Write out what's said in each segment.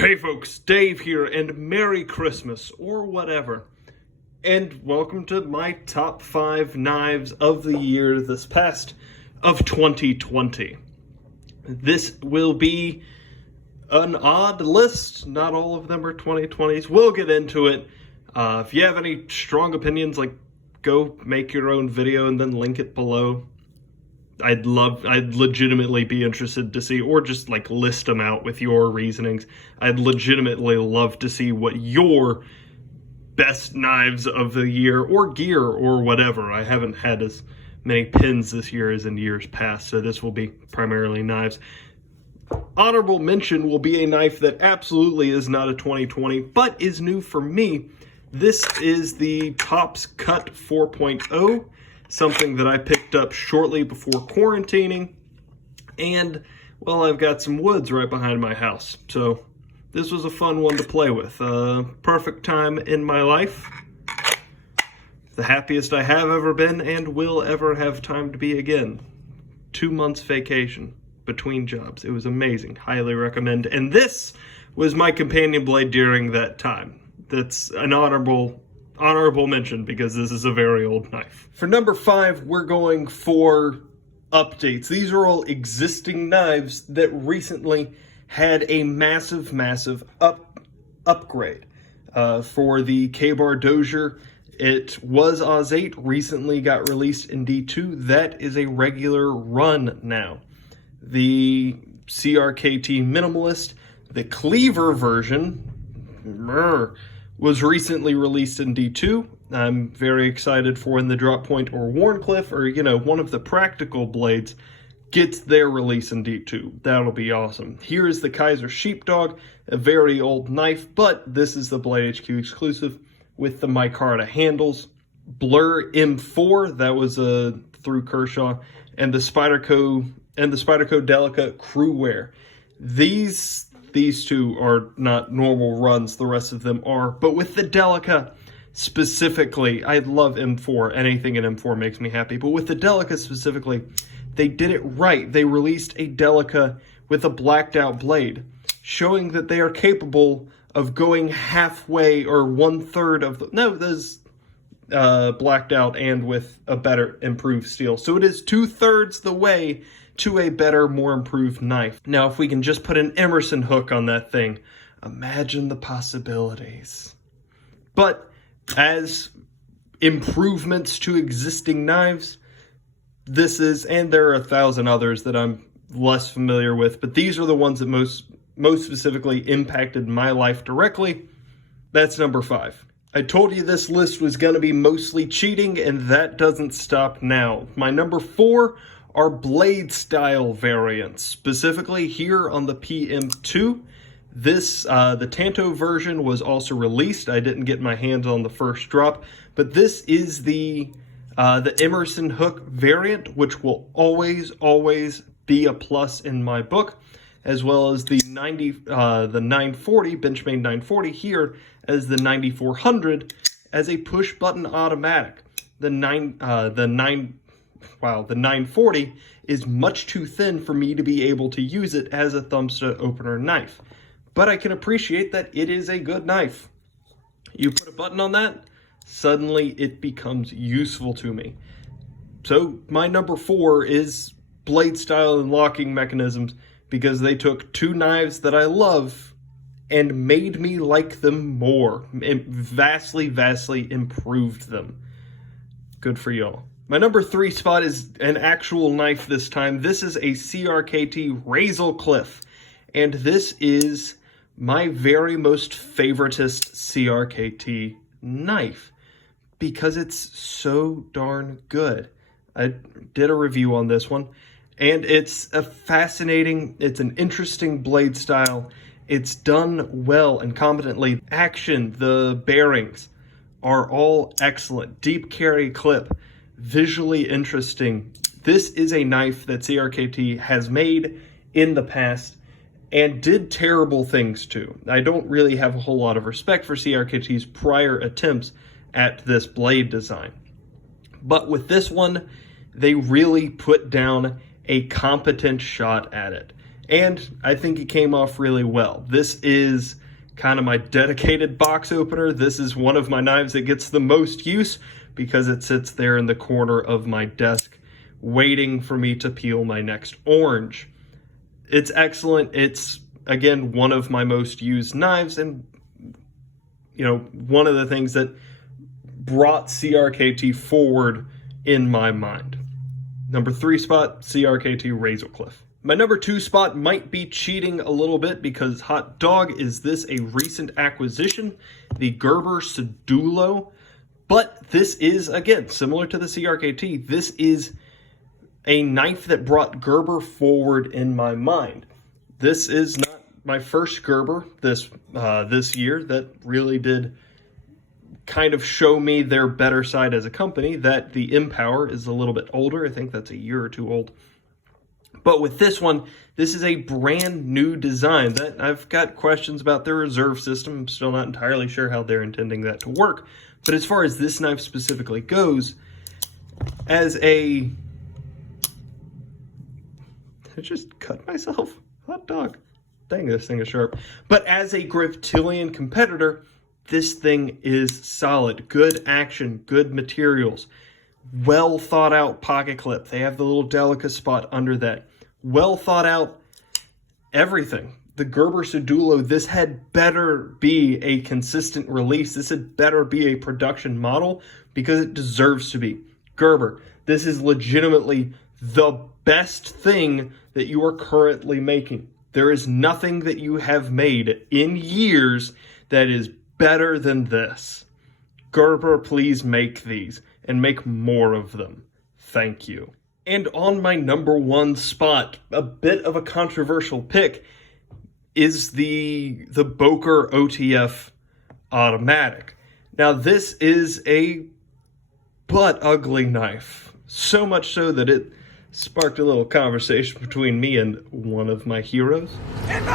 Hey folks, Dave here, and Merry Christmas, or whatever. And welcome to my top 5 knives of the year this past of 2020. This will be an odd list. Not all of them are 2020s. We'll get into it. If you have any strong opinions, go make your own video and then link it below. I'd legitimately be interested to see, or just list them out with your reasonings. I'd legitimately love to see what your best knives of the year, or gear, or whatever. I haven't had as many pins this year as in years past, so this will be primarily knives. Honorable mention will be a knife that absolutely is not a 2020, but is new for me. This is the Tops Cut 4.0. Something that I picked up shortly before quarantining, and, well, I've got some woods right behind my house, so this was a fun one to play with. Perfect time in my life. The happiest I have ever been and will ever have time to be again. 2 months vacation between jobs. It was amazing. Highly recommend. And this was my companion blade during that time. That's an honorable mention because this is a very old knife. For number 5, we're going for updates. These are all existing knives that recently had a massive upgrade. For the K-Bar Dozier, it was Oz 8, recently got released in D2. That is a regular run now. The CRKT Minimalist, the Cleaver version, was recently released in D2. I'm very excited for when the Drop Point or Warncliffe, or, one of the practical blades, gets their release in D2. That'll be awesome. Here is the Kaiser Sheepdog, a very old knife, but this is the Blade HQ exclusive with the micarta handles. Blur M4, that was through Kershaw, and the Spyderco Delica Crew Wear. These two are not normal runs, the rest of them are. But with the Delica specifically, I love M4. Anything in M4 makes me happy. But with the Delica specifically, they did it right. They released a Delica with a blacked out blade, showing that they are capable of going halfway or 1/3 of the... No, there's blacked out and with a better improved steel. So it is 2/3 the way to a better, more improved knife. Now, if we can just put an Emerson hook on that thing, imagine the possibilities. But as improvements to existing knives, this is, and there are 1,000 others that I'm less familiar with, but these are the ones that most specifically impacted my life directly. That's number 5. I told you this list was going to be mostly cheating, and that doesn't stop now. My number 4 are blade style variants, specifically here on the PM2. This, the Tanto version was also released. I didn't get my hands on the first drop, but this is the Emerson hook variant, which will always be a plus in my book, as well as the 940, Benchmade 940 here as the 9400 as a push button automatic. The 940 is much too thin for me to be able to use it as a thumbstud opener knife. But I can appreciate that it is a good knife. You put a button on that, suddenly it becomes useful to me. So my number 4 is blade style and locking mechanisms, because they took 2 knives that I love and made me like them more. It vastly improved them. Good for y'all. My number 3 spot is an actual knife this time. This is a CRKT Razorcliff, and this is my very most favoritist CRKT knife because it's so darn good. I did a review on this one, and it's it's an interesting blade style. It's done well and competently. Action, the bearings are all excellent. Deep carry clip. Visually interesting. This is a knife that CRKT has made in the past and did terrible things to. I don't really have a whole lot of respect for CRKT's prior attempts at this blade design. But with this one, they really put down a competent shot at it. and I think it came off really well. This is kind of my dedicated box opener. This is one of my knives that gets the most use because it sits there in the corner of my desk waiting for me to peel my next orange. It's excellent. It's, again, one of my most used knives, and one of the things that brought CRKT forward in my mind. Number 3 spot, CRKT Razorcliff. My number 2 spot might be cheating a little bit because hot dog, is this a recent acquisition? The Gerber Sedulo. But this is, again, similar to the CRKT. This is a knife that brought Gerber forward in my mind. This is not my first Gerber this year that really did kind of show me their better side as a company, that the Empower is a little bit older. I think that's a year or two old. But with this one, this is a brand new design that I've got questions about their reserve system. I'm still not entirely sure how they're intending that to work. But as far as this knife specifically goes, as a... I just cut myself. Hot dog. Dang, this thing is sharp. But as a Griptilian competitor, this thing is solid. Good action, good materials. Well thought out pocket clip. They have the little Delica spot under that. Well thought out everything. The Gerber Sedulo, this had better be a consistent release. This had better be a production model because it deserves to be. Gerber, this is legitimately the best thing that you are currently making. There is nothing that you have made in years that is better than this. Gerber, please make these and make more of them. Thank you. And on my number 1 spot, a bit of a controversial pick, is the Boker OTF Automatic. Now, this is a butt ugly knife. So much so that it sparked a little conversation between me and one of my heroes. He looked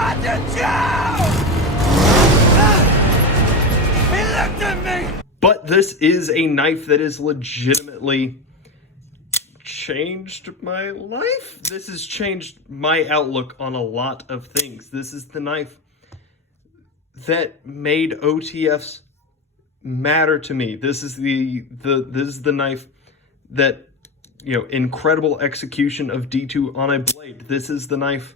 at me! But this is a knife that has legitimately changed my life. This has changed my outlook on a lot of things. This is the knife that made OTFs matter to me. This is the knife that, incredible execution of D2 on a blade. This is the knife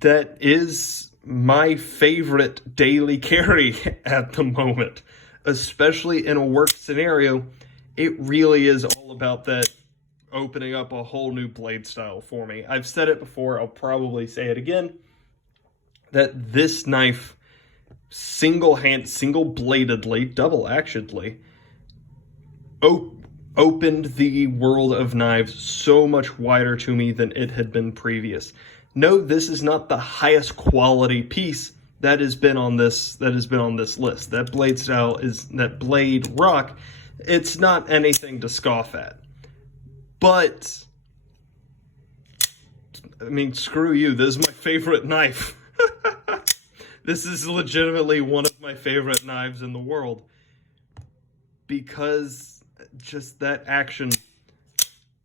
that is my favorite daily carry at the moment, especially in a work scenario. It really is all about that opening up a whole new blade style for me. I've said it before, I'll probably say it again, that this knife single-bladedly, double-actionedly, opened the world of knives so much wider to me than it had been previous. No, this is not the highest quality piece that has been on this list. That blade style is that blade rock. It's not anything to scoff at. But I mean, screw you. This is my favorite knife. This is legitimately one of my favorite knives in the world because just that action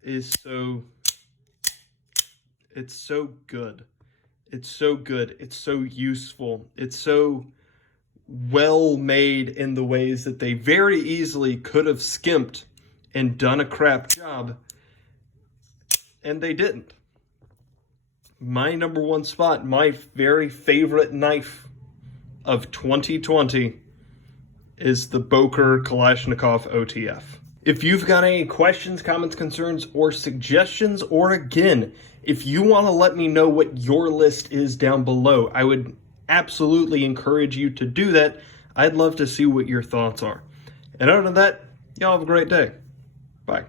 is it's so good. It's so good. It's so useful. It's so well made in the ways that they very easily could have skimped and done a crap job, and they didn't. My number 1 spot, my very favorite knife of 2020 is the Boker Kalashnikov OTF. If you've got any questions, comments, concerns, or suggestions, or again, if you want to let me know what your list is down below, I would absolutely encourage you to do that. I'd love to see what your thoughts are. And other than that, y'all have a great day. Bye.